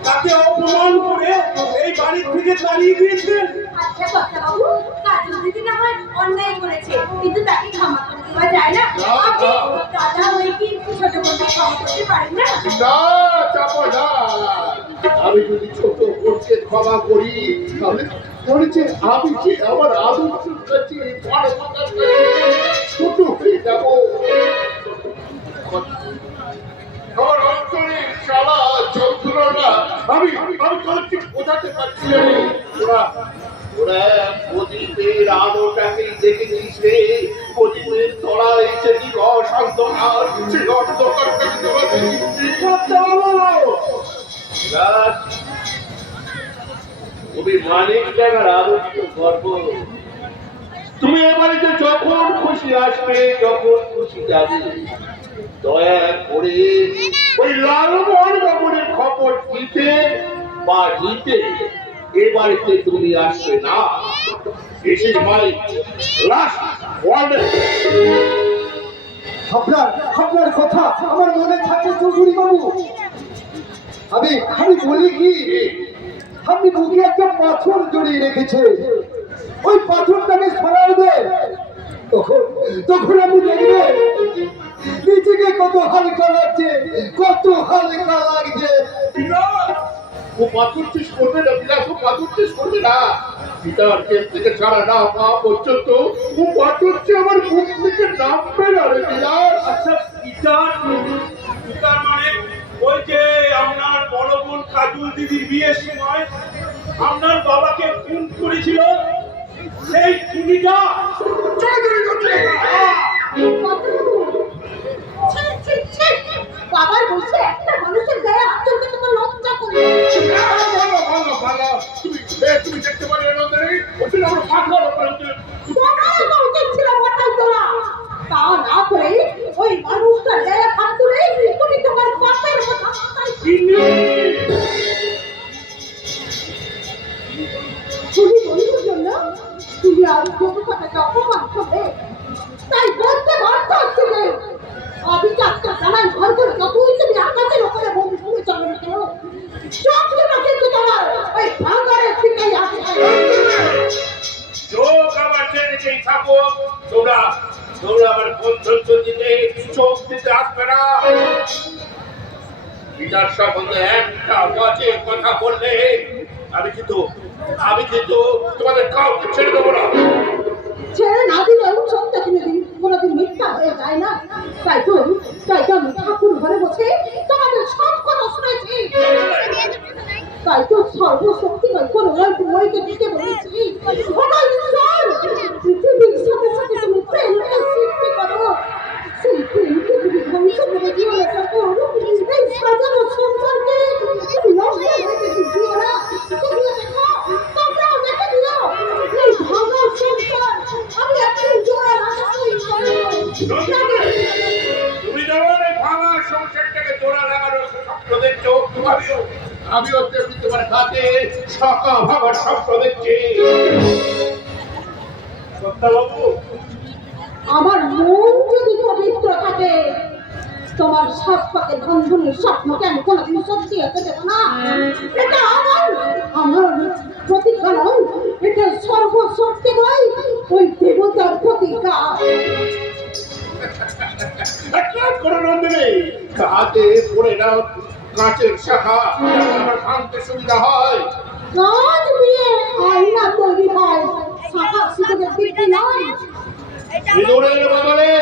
তাকে অপমান করে এই বাড়ি থেকে তাড়িয়ে দিয়েছেন। আচ্ছা কর্তা বাবু, কাজল দিদি না হয় অন্যায় করেছে, কিন্তু তাকে ক্ষমা করে দেওয়া যায় না? আপনি দাদা হয়ে কি ছোট বোনকে ক্ষমা করতে পারেন না? না চাপা না। আমি যদি ছোট বোনকে ক্ষমা করি, তাহলে বলেছে আমি যে আমার আদর্শের কাছে ছোট হয়ে যাব। আমার অন্তরে সারা যন্ত্রণা আমি আমি কাউকে বোঝাতে পারছি না। ওরা ওরা প্রদীপের আলোটাকেই দেখেছিস রে। প্রদীপের তলায় সেটি অসান্তনা, সেই অন্ধকারটাকে তোরা দেখেছিস। তুমি মানিক জায়গার আদর্শ গর্ব। তুমি এ বাড়িতে যখন খুশি আসবে, যখন খুশি যাবে। দয়া করে ওই লালমোহন বাবুর খবর দিতে বা নিতে এ বাড়িতে তুমি আসবে না। This is my last warning. আপনার কথা আমার মনে থাকে চৌধুরী বাবু। আমি বলি কি, আপনি বুকে একটা পাথর জড়িয়ে রেখেছে, ওই পাথরটাকে সরাই দে, তখন আমি দেখবে নিজেকে কত হালকা লাগছে, কত হালকা লাগছে। ও পাথর চেষ করবে না বিলাস, ও পাথর চেষ করবে না। পিতার কেস থেকে ছাড়া না পাওয়া পর্যন্ত ও পাথর চেয়ে আমার মুখ থেকে নামবে না রে বিলাস। আচ্ছা পিতার মানে ওই যে আপনার বড় বোন কাজল দিদির বিয়ের সময় আপনার বাবাকে খুন করেছিল সেই খুনিটা বাবার বলছে একটা মানুষের গায়ে হাত তুলতে তোমার লজ্জা করবে। ভালো তুমি দেখতে পারি নন্দিনী, ওটা আমার পাথর তোমারও তো উচিত ছিল মাথায় তোলা। তা না করে ওই মানুষটার গায়ে হাত তুলে তুমি তোমার বাপের কথা মাথায় তুমি বন্ধুর জন্য তুমি আর যতটাকে অপমান করবে, তাই বলতে বাধ্য হচ্ছে যে অবিচারটা জানাই ভয় করে যতই তুমি আকাশের ওপরে বন্ধু শুনে চলো না কেন, চোখটা কিন্তু তোমার ওই ভাঙারের দিকেই আছে। চোখ আমার ছেড়েছেই থাকো, তোমরা আমার বন্ধুত্ব দিতে চোখ দিতে আসবে না। পিতার সম্বন্ধে একটা বাজে কথা বললে আমি কিন্তু তোমাদের কাউকে ছেড়ে দেবো না। ছেড়ে না দিলেও সত্য কোনোদিন মিথ্যা হয়ে যায় না। তাই তো আমি ঠাকুর ঘরে বসে তোমাদের সব কথা শুনেছি। তাই তো সর্বশক্তিময় করুণার মইকে দিতে বলেছি, ওটাই ঈশ্বর। পৃথিবীর সাথে সাথে তুমি প্রেমকে সৃষ্টি করো, সেই প্রেমকে তুমি ধ্বংস করে দিও না ঠাকুর। এই সাজানো সংসারকে তুমি নষ্ট হতে দিও না। তোমরা দেখো, তোমরাও দেখে দিও এই ভাঙা সংসার আমি একদিন জোড়া লাগাতেই পারবো। তুমি যখন এই ভাঙা সংসারটাকে জোড়া লাগানোর স্বপ্ন দেখছো, আমিও তেমনি তোমার হাতে সকা ভাঙার স্বপ্ন দেখছি। সত্যাবাবু আমার মন যদি পবিত্র থাকে, তোমার সাত পাকে বন্ধনের স্বপ্নকে আমি কোনোদিন সত্যি হতে দেবো না। এটা আমার প্রতিজ্ঞা নয়, এটা সর্বশক্তিময় ওই দেবতার প্রতিজ্ঞা। করে নন্দিনী হাতে পড়ে নাও কাঁচের শাখা, যাতে আমার ভাঙতে সুবিধা হয়। কাজ দিয়ে আয়না তৈরি হয়, শাখা সিঁদুরের বিক্রি নয়। সিঁদুরের বদলে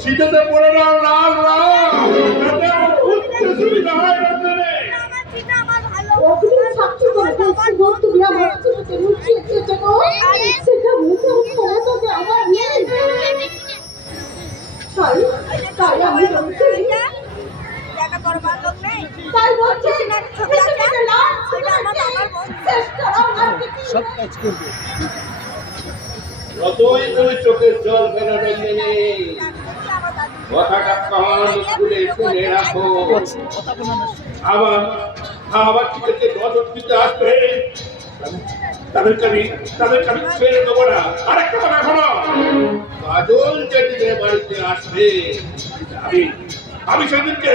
শীতেতে পড়ে নাও লাল লাল, যাতে আমার উঠতে সুবিধা হয় নন্দিনী। অগ্নি সাক্ষী করে বলছি গো, তুমি আমার জীবনকে লুচিয়ে দিয়েছো গো, সেটা বুঝার ক্ষমতা যে আমার নেই। তাই আমি বলছি, তাই বলছি পৃথিবীতে লাখ চেষ্টা আমার সব কাজ করবে। যতই তুমি চোখের জল ফেলো নন্দিনী, কথাটা কান খুলে শুনে রাখো। আমার থেকে নজর দিতে আসবে, তাদেরকে আমি ছেড়ে দেবো না। আরেকটা কথা শোনো, কাজল যেদিনে বাড়িতে আসবে আমি সেদিনকে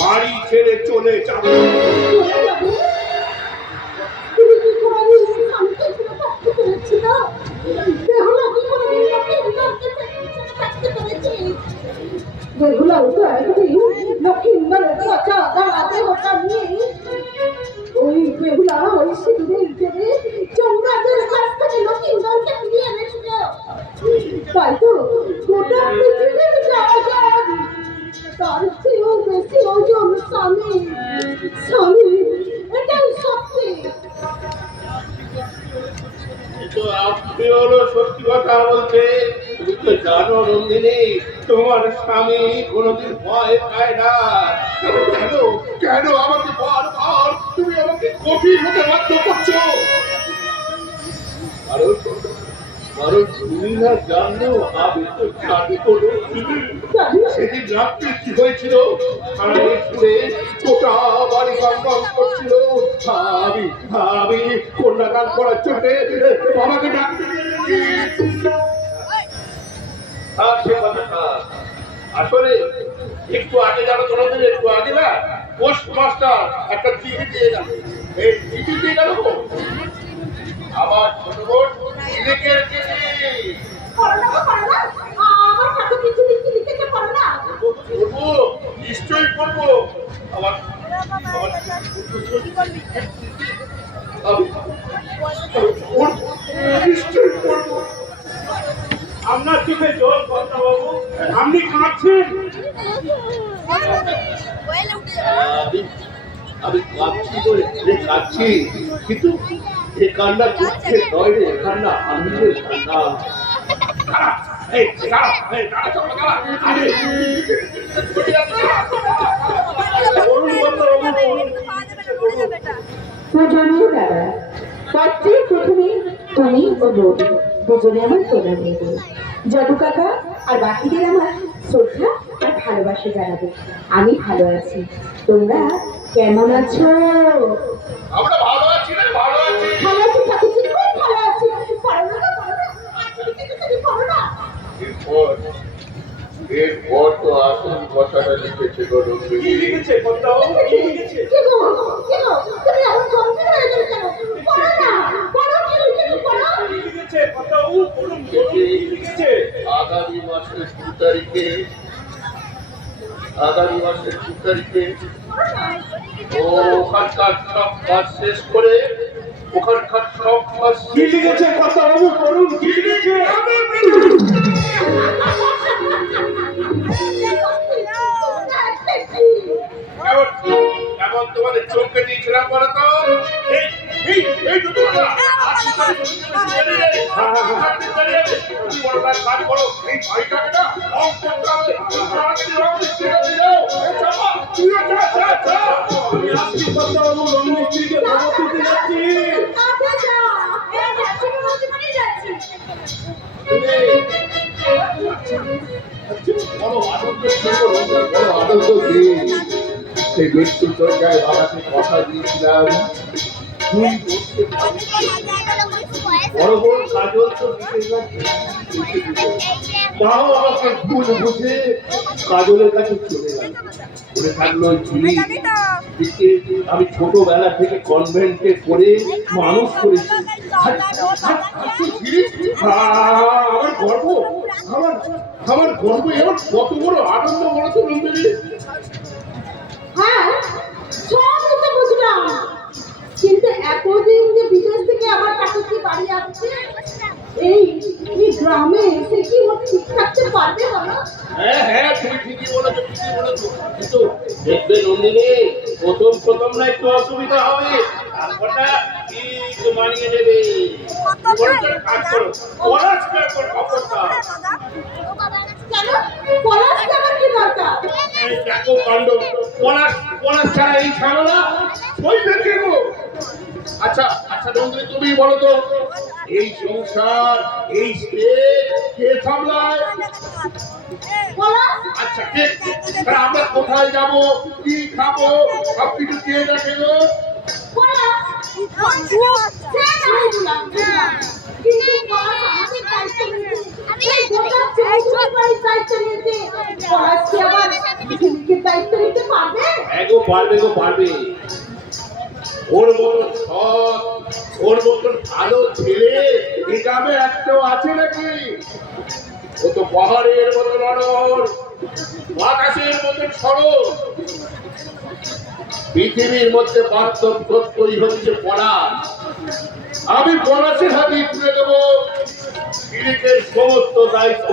বাড়ি ছেড়ে চলে যাবো। তুমি কি কোনোদিন শান্তি ছিল থাকতে পেরেছিল? বেহুলা কি কোনোদিন থাকতে পেরেছি? বেহুলা তো একদিন লক্ষ্মীন্দরের পচা দাঁড়াতে ওটা নিয়ে ওই বেহুলা ওই সিঁদুরের জেরে চন্দ্রাদের কাছ থেকে লক্ষ্মীন্দরকে ফিরিয়ে এনেছিল। তাই তো গোটা পৃথিবীর যাওয়া যায়, তার চেয়েও বেশি ওজন স্বামী। এটাই সত্যি। কিন্তু আপনি হলো সত্যি কথা বলছে। তুমি তো জানো নন্দিনী, তোমার স্বামী কোনোদিন ভয় পায় না। কেন আমাকে বারবার তুমি আমাকে কঠিন হতে বাধ্য করছো? কারণ তুমি না জানলেও আমি তো জানি কোনো সেদিন রাত্রে কি হয়েছিল খারাপ ছুড়ে গোটা বাড়ি গান করছিল। আমি আমি কন্যা গান করার জন্য বাবাকে ডাকতে গিয়েছি। থাক সে কথা থাক। আসলে একটু আগে যাবে কোনোদিন, একটু আগে না পোস্ট মাস্টার একটা চিঠি দিয়ে গেল। এই চিঠি দিয়ে গেল আমার ছোট বোন ইলেকের চিঠি। আমার ঠাকুর কিছু লিখেছে পড়ো না। পড়বো, নিশ্চয়ই পড়বো। আমার আমার নিশ্চয়ই করবো। আপনার চোখে জল কথা বাবু, আপনি কাঁদছেন। আমি কাঁদছি বলে কাঁদছি, কিন্তু এ কান্না দুঃখের নয় রে, কান্না আনন্দের কান্না। এই দাঁড়া, এই দাঁড়া, চল, দাঁড়া। আরে, বলুন বন্ধু, পূজনীয় দাদা, পত্রের প্রথমে তুমি ও বোন দুজনে আমার প্রণাম নেবে। যদু কাকা আর বাকিদের আমার শ্রদ্ধা আর ভালোবাসা জানাবে। আমি ভালো আছি, তোমরা কেমন আছো? আমরা ভালো আছি রে, ভালো আছি। ভালো আছি ঠাকুরজি, খুব ভালো আছি। পড়ো না, পড়ো না, আজকে থেকে তুমি পড়ো না। এরপর তো আসল কথাটা লিখেছে গো কি লিখেছে কথা বাবু, কি লিখেছে? কি গো, কি গো, তুমি এমন গম্ভীর হয়ে গেলে কেন? পড়ো না, পড়ো, কি লিখেছে পড়ো। কি লিখেছে কথা বাবু, বলুন বলুন, কি লিখেছে? আগামী মাসের 2 তারিখে ওখানকার সব কাজ শেষ করে ওখানকার সব কাজ কি লিখেছে কথা বাবু, বলুন কি লিখেছে? কেমন তোমাদের চোখে দিয়েছিলাম বলো তো? এই এই এই দুটো না কাজ করো, এই বাড়িটাকে না রং করতে হবে। আমি আসছি কথা বাবু, রং মিস্ত্রিকে খবর দিতে যাচ্ছি। বড় আনন্দ ছিল, বড় আনন্দ দিন। সেই মৃত্যুর দরজায় বাবাকে কথা দিয়েছিলাম, তুই বসতে পারিস। বড় বড় কাজল তো মাও আমাকে ভুল বুঝে কাজলের কাছে চলে গেল। বলে থাকলো ঝুলি, আমি ছোটবেলা থেকে কনভেন্টে পড়ে মানুষ করেছি। আমার গর্ব, আমার গর্ব, এবার কত বড় আনন্দ বলো তো নন্দিনী। হ্যাঁ, সব তো বুঝলাম, কিন্তু এতদিন যে বিদেশ থেকে আমার ঠাকুরজি বাড়ি আসছে, এই গ্রামে এসে কি ও ঠিক থাকতে পারবে বলো? হ্যাঁ হ্যাঁ, তুমি ঠিকই বলেছো, ঠিকই বলেছো। কিন্তু দেখবে নন্দিনী, প্রথম না একটু অসুবিধা হবে, তারপরটা কি মানিয়ে নেবে। কাজ করো, পড়াশোনা করো, খবরটা। কেন? পলাশকে আমার কি দরকার? এই দেখো কাণ্ড, পড়াশ ছাড়া এই ঝামেলা চলবে কি গো? আচ্ছা আচ্ছা নন্দিনী, তুমি বলো তো, এই সংসার, এই স্টেজ কে সামলায়? পলাশ? আচ্ছা ঠিক, তাহলে আমরা কোথায় যাব, কি খাবো, সব কিছু কে দেখে গো? পলাশ? সে না হয় বুঝলাম, কিন্তু পলাশ আমাদের দায়িত্ব নিয়েছে, এই গোটা চৌধুরী বাড়ির দায়িত্ব নিয়েছে। পলাশ কি আবার ঝিলিকের দায়িত্ব নিতে পারবে? গো পারবে, গো পারবে। ওর মতন সৎ, ওর মতন ভালো ছেলে এই গ্রামে একটাও আছে নাকি? ও তো পাহাড়ের মতো নড়র, আকাশের মতন সরল। পৃথিবীর মধ্যে পার্থক্য তৈরি হচ্ছে পলাশ। আমি পলাশের হাতে তুলে দেবো ঝিলিকের সমস্ত দায়িত্ব।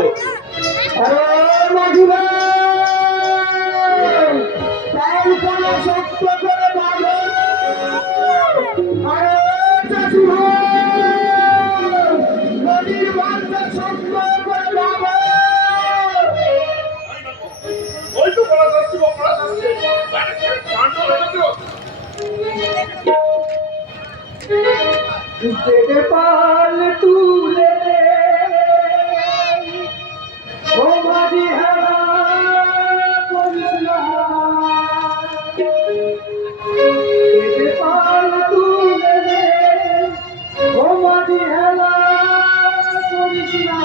ওই তো পড়াশ আসছে, পড়াশ আসছে। কাণ্ড হয়েছে। দেবে পাল তুলে হেলা করিস না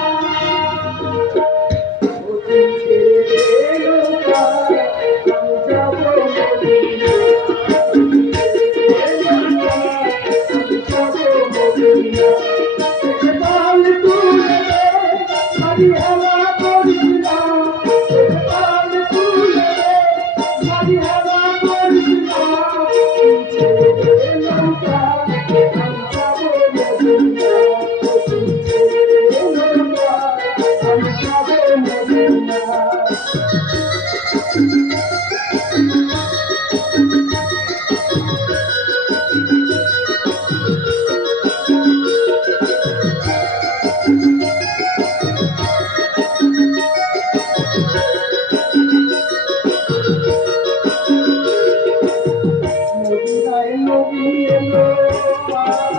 তুই ছেড়ে নৌকা আমি যাব মদিনা পাল তুলে দে মাঝি হেলা করিস না পাল তুলে দে মাঝি হেলা করিস না তুই ছেড়ে নৌকা আমি যাব মদিনা তুই ছেড়ে নৌকা আমি যাব মদিনা মদিনায় নবী এলো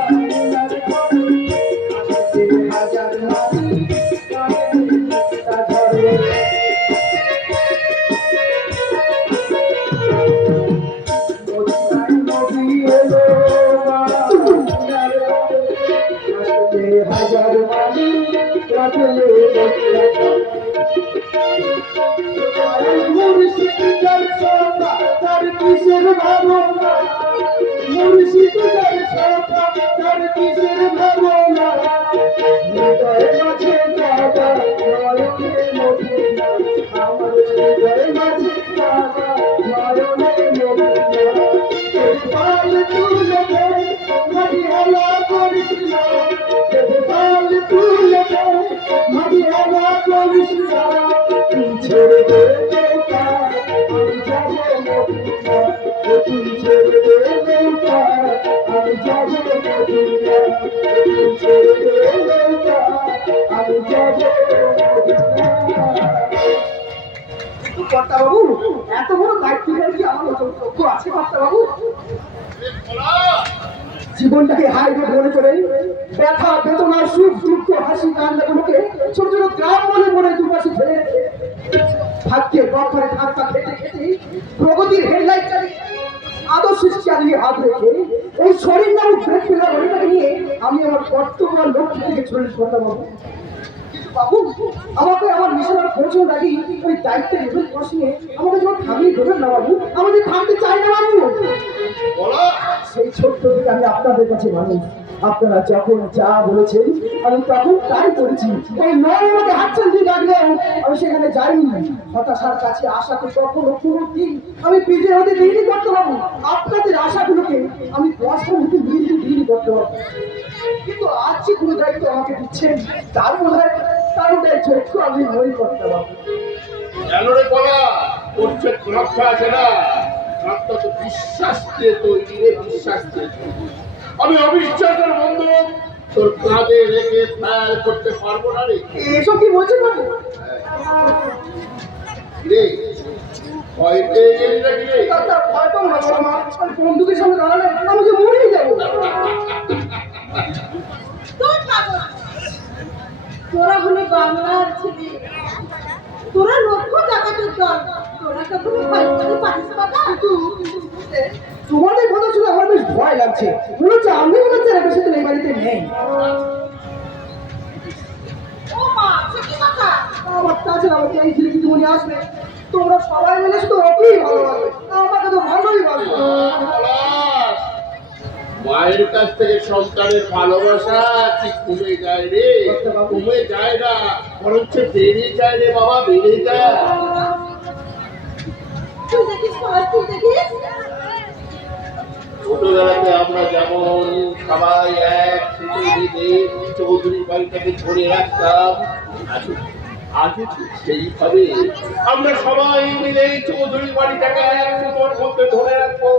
আমিনার ঘরে আসতে হাজার নারী তা ধরে মদিনায় নবী এলো আমিনার ঘরে আসতে হাজার নারী কাঁদলে মুর্শিদ যার সত্তা তার কিসের ভাবনা মুর্শিদ যার সত্তা তার কিসের ভাবনা হৃদয় মাঝে দাদা নয়নে মদিনা আমার হৃদয় মাঝে দাদা নয়নে মদিনা পাল তুলে দে মাঝি হেলা করিস না পাল তুলে দে মাঝি হেলা করিস না তুই ছেড়ে দে নৌকা আমি যাব মদিনা তুই ছেড়ে দে নৌকা আমি যাব মদিনা তুই ছেড়ে দে নৌকা আমি যাব মদিনা কর্তা বাবু এত বড় দায়িত্ব কি আমার যোগ্য আছে কর্তা বাবু জীবনটাকে হাইরে মনে করে ব্যথা বেদনা সুখ দুঃখ হাসি কান্নাগুলোকে ছোট ছোট গ্রাম মনে মনে দুপাশে ফেলে রেখে ভাগ্যের বক্ষরে ধাক্কা খেতে খেতে প্রগতির হেডলাইট চালিয়ে আদর্শ চালিয়ে হাত রেখে এই শরীর নামক ব্যক্তিরা ঘড়িটাকে নিয়ে আমি আমার কর্তব্য লক্ষ্য থেকে চলে সরতাম বাবু আমাকে আমার মিশনের পৌঁছানোর আগেই ওই দায়িত্বের লেভেল বসিয়ে আমাকে যখন থামিয়ে দেবেন না বাবু আমাদের থামতে চাই না বাবু সেই ছোট্ট থেকে আমি আপনাদের কাছে মানুষ আপনারা যখন যা বলেছেন আমি তখন তাই করেছি এই নয় আমাকে হাতছান দিয়ে ডাকলেও আমি সেখানে যাইনি হতাশার কাছে আশাকে কখনো কোনো দিন আমি পিছিয়ে হতে দিইনি করতে পারবো আপনাদের আশাগুলোকে আমি দশটা হতে দিইনি করতে পারবো কিন্তু আজ যে কোনো দায়িত্ব আমাকে দিচ্ছেন তার মনে হয় তার ওটাই চক্ষু আমি নই করতে পারবো কেন রে বলা করছে রক্ষা আছে না রক্ত তো বিশ্বাস দিয়ে তৈরি রে বিশ্বাস দিয়ে আমি অবিশ্বাসের বন্ধু তোর কাঁধে রেখে ফায়ার করতে পারবো না রে এসব কি বলছেন বাবু রে ভয় পেয়ে গেলি নাকি রে ভয় পাবো না বাবা মা আমি বন্ধুকের সামনে দাঁড়ালে আমি যে মরেই যাবো তোরা হলে বাংলার ছেলে, তোরা লক্ষ টাকা তোর দল, তোরা কখনো ভয় করতে পারিস বাবা? তোমাদের কথা শুনে আমার বেশ ভয় লাগছে মনে হচ্ছে আমি মনে হচ্ছে বেশি দিন এই বাড়িতে নেই ও মা, সত্যি কথা? আমার তাছাড়া আমাকে এই ছেলে কিছু মনে আসবে তোমরা সবাই মিলে শুধু ওকেই ভালোবাসবে আমাকে তো ভালোই বাসবে পলাশ, মায়ের কাছ থেকে সন্তানের ভালোবাসা কি কমে যায় রে কমে যায় না বরঞ্চ বেড়ে যায় রে বাবা বেড়ে যায় তুই দেখিস বাবা, তুই দেখিস? ছোটবেলাতে আমরা যেমন সবাই এক সুতো দিতে চৌধুরী বাড়িটাকে ধরে রাখতাম আজ সেইভাবে আমরা সবাই মিলে এই চৌধুরী বাড়িটাকে এক সুতোর মধ্যে ধরে রাখবো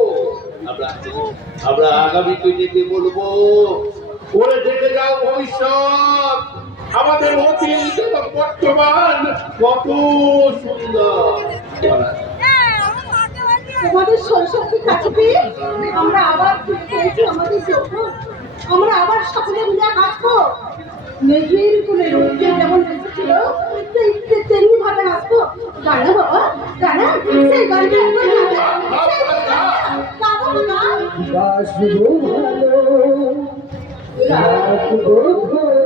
আমরা আগামী পিঢ়িকে বলবো ওরে দেখে যাও ভবিষ্যৎ আমাদের অতীত এবং বর্তমান কত সুন্দর তোমাদের শৈশবকে কাছে পেয়ে আমরা আবার ফিরে পেয়েছি আমাদের যৌবন। আমরা আবার সকলে মিলে হাসবো। মেঘের কোলে রোদে যেমন এসেছিল তেমনি ভাবে হাসবো। গানা বাবা গানা, সেই গানটা একবার গাবো না? বাসবো ভালো রাজবধূ